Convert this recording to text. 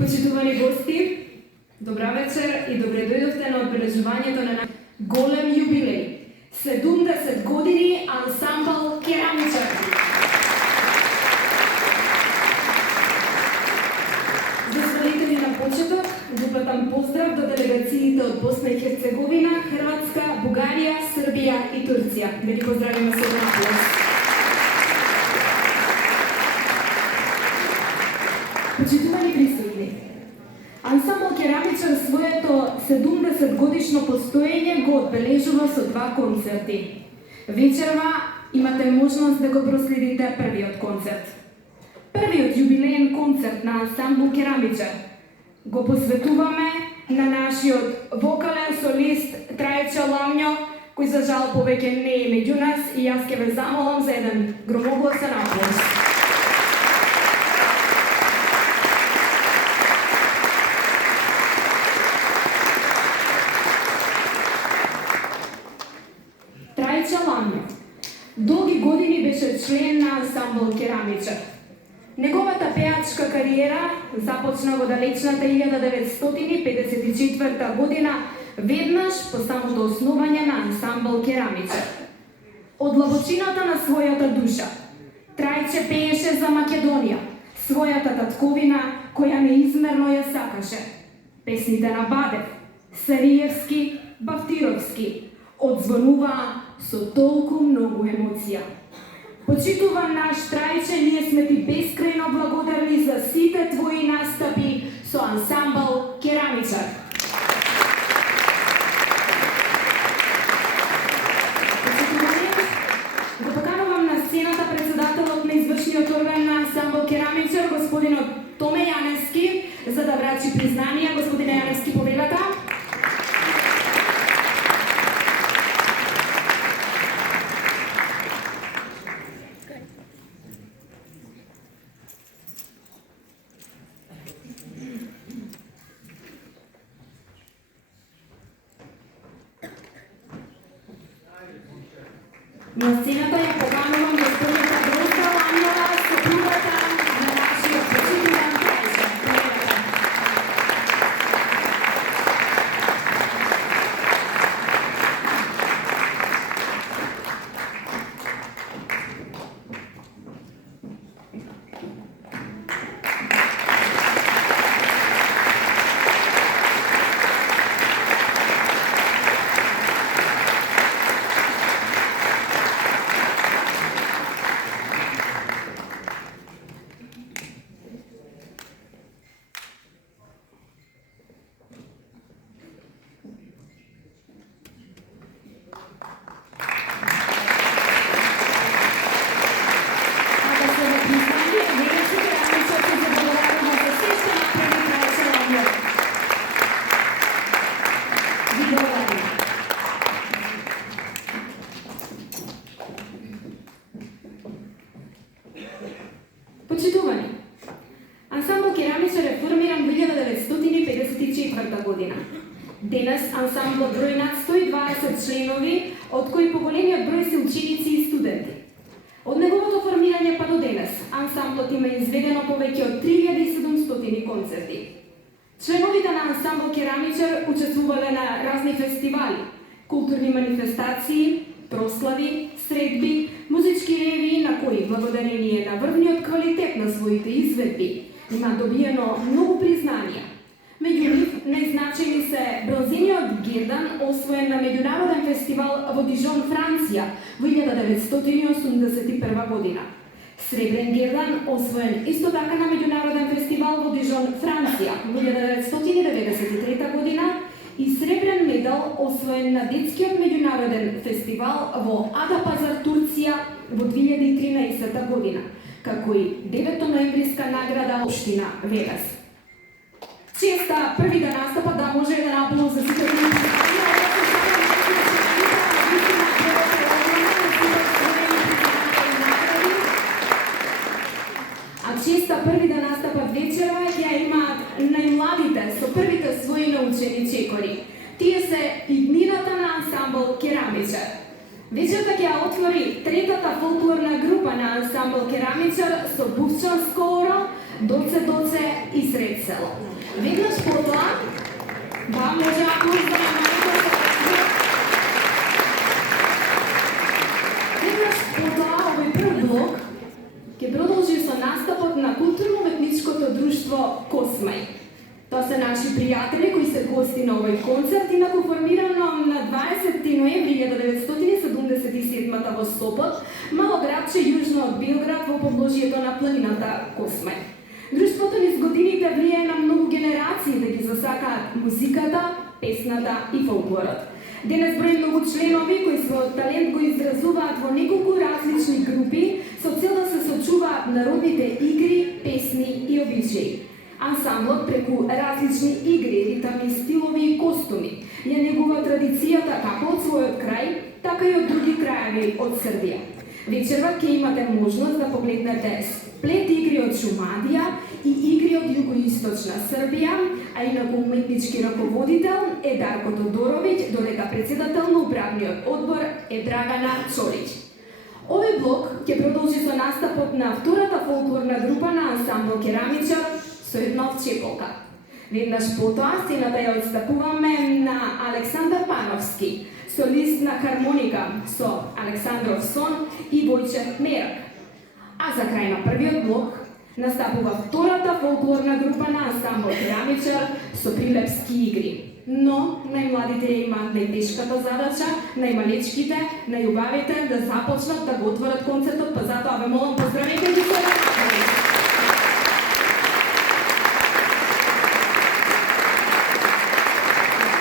Почитувани гости, добра вечер и добре дојдовте на одбележувањето на голем јубилеј. 70 години ансамбл Керамичар. Дозволите ми на почеток да упатам поздрав до делегациите од Босна и Херцеговина, Хрватска, Бугарија, Србија и Турција. Да ги поздравиме со еден аплауз. Почитувани присутни, ансамбл Керамичар своето 70 годишно постоење го одбележува со 2 концерти. Вечерва имате можност да го проследите првиот концерт. Првиот јубилеен концерт на ансамбл Керамичар го посветуваме на нашиот вокален солист Трајче Ламњо, кој за жал повеќе не е меѓу нас, и јас ќе ве замолам за еден громогласен аплауз. Трајче Ламњо долги години беше член на ансамбл Керамичар. Неговата пеачка кариера започна во далечната 1954 година, веднаш по самото основање на ансамбл Керамичар. Од длабочината на својата душа, Трајче пееше за Македонија, својата татковина која неизмерно ја сакаше. Песните на Бадев, Сариевски, Бахтировски одзвонуваа со толку многу емоција. Почитуван наш Трајче, ние сме ти бескрајно благодарни за сите твои настапи со ансамбл Керамичар. Го поканувам на сцената председателот на извршниот орган на ансамбл Керамичар, господинот Томе Јаневски, за да врачи признанија. Господине Јаневски, повелата. На сцената ја поканувам господината Дрозда Ламњова, сопругата на нашиот почитуван Трајче. Почитувани, ансамбл Керамичар е формиран 1954 година. Денес ансамблот брои над 120 членови, од кои поголемиот број се ученици и студенти. Од неговото формирање па до денес, ансамблот има изведено повеќе од 3700 концерти. Членовите на ансамбл Керамичар учествувале на разни фестивали, културни манифестации, прослави, средби, музички ревии на кои, благодарение на врвниот квалитет на своите изведби, има добиено многу признанија. Меѓу нив најзначени се бронзениот гердан, освоен на меѓународен фестивал во Дижон, Франција во 1981 година. Сребрен гердан, освоен исто така на меѓународен фестивал во Дижон, Франција во 1993 година, и сребрен медал освоен на детскиот меѓународен фестивал во Адапазар, Турција во 2013 година, како и 9 ноемвриска награда општина Вегас. Честа први да настапа, да може еден аплауз за сите честа први да настапат вечерва ќе имаат најмладите со првите свои научени чекори. Тие се иднината на ансамбл Керамичар. Вечерта ќе ја отвори третата фолклорна група на ансамбл Керамичар со бувчанско оро, доце и сред село. Веднаш потоа, да, може ако издаме веднаш потоа овој прв блок ќе продолжи со настапот на културно-уметничкото друштво Космај. Тоа се наши пријатели кои се гости на овој концерт, инаку формирано на 20 ноември 1977 во Сопот, мало градче јужно од Белград во подложието на планината Космај. Друштвото низ годините влијае на многу генерации да ги засакаат музиката, песната и фолклорот. Денес брои многу членови кои својот талент го изразуваат во неколку различни групи со цел да се сочуваат народните игри, песни и обичаи. Ансамблот преку различни игри, ритами, стилови и костуми ја негува традицијата како од својот крај, така и од други краеви од Србија. Вечерва ќе имате можност да погледнете сплет игри од Шумадија и игри од југоисточна Србија, а инаку уметнички раководител е Дарко Тодоровиќ, додека председател на управниот одбор е Драгана Чорич. Овој блок ќе продолжи со настапот на втората фолклорна група на ансамбл Керамичар Сојднов Чеполка. Веднаш потоа сцената ја отстапуваме на Александар Пановски, солист на хармоника со Александров сон и Војчев Мерак. А за крај на првиот блок настапува втората фолклорна група на ансамбл Керамичар со Прилепски игри. Но најмладите имаат најтешката задача, најмалечките, најубавите да започнат да го отворат концертот, па затоа ве молам поздравете ги се.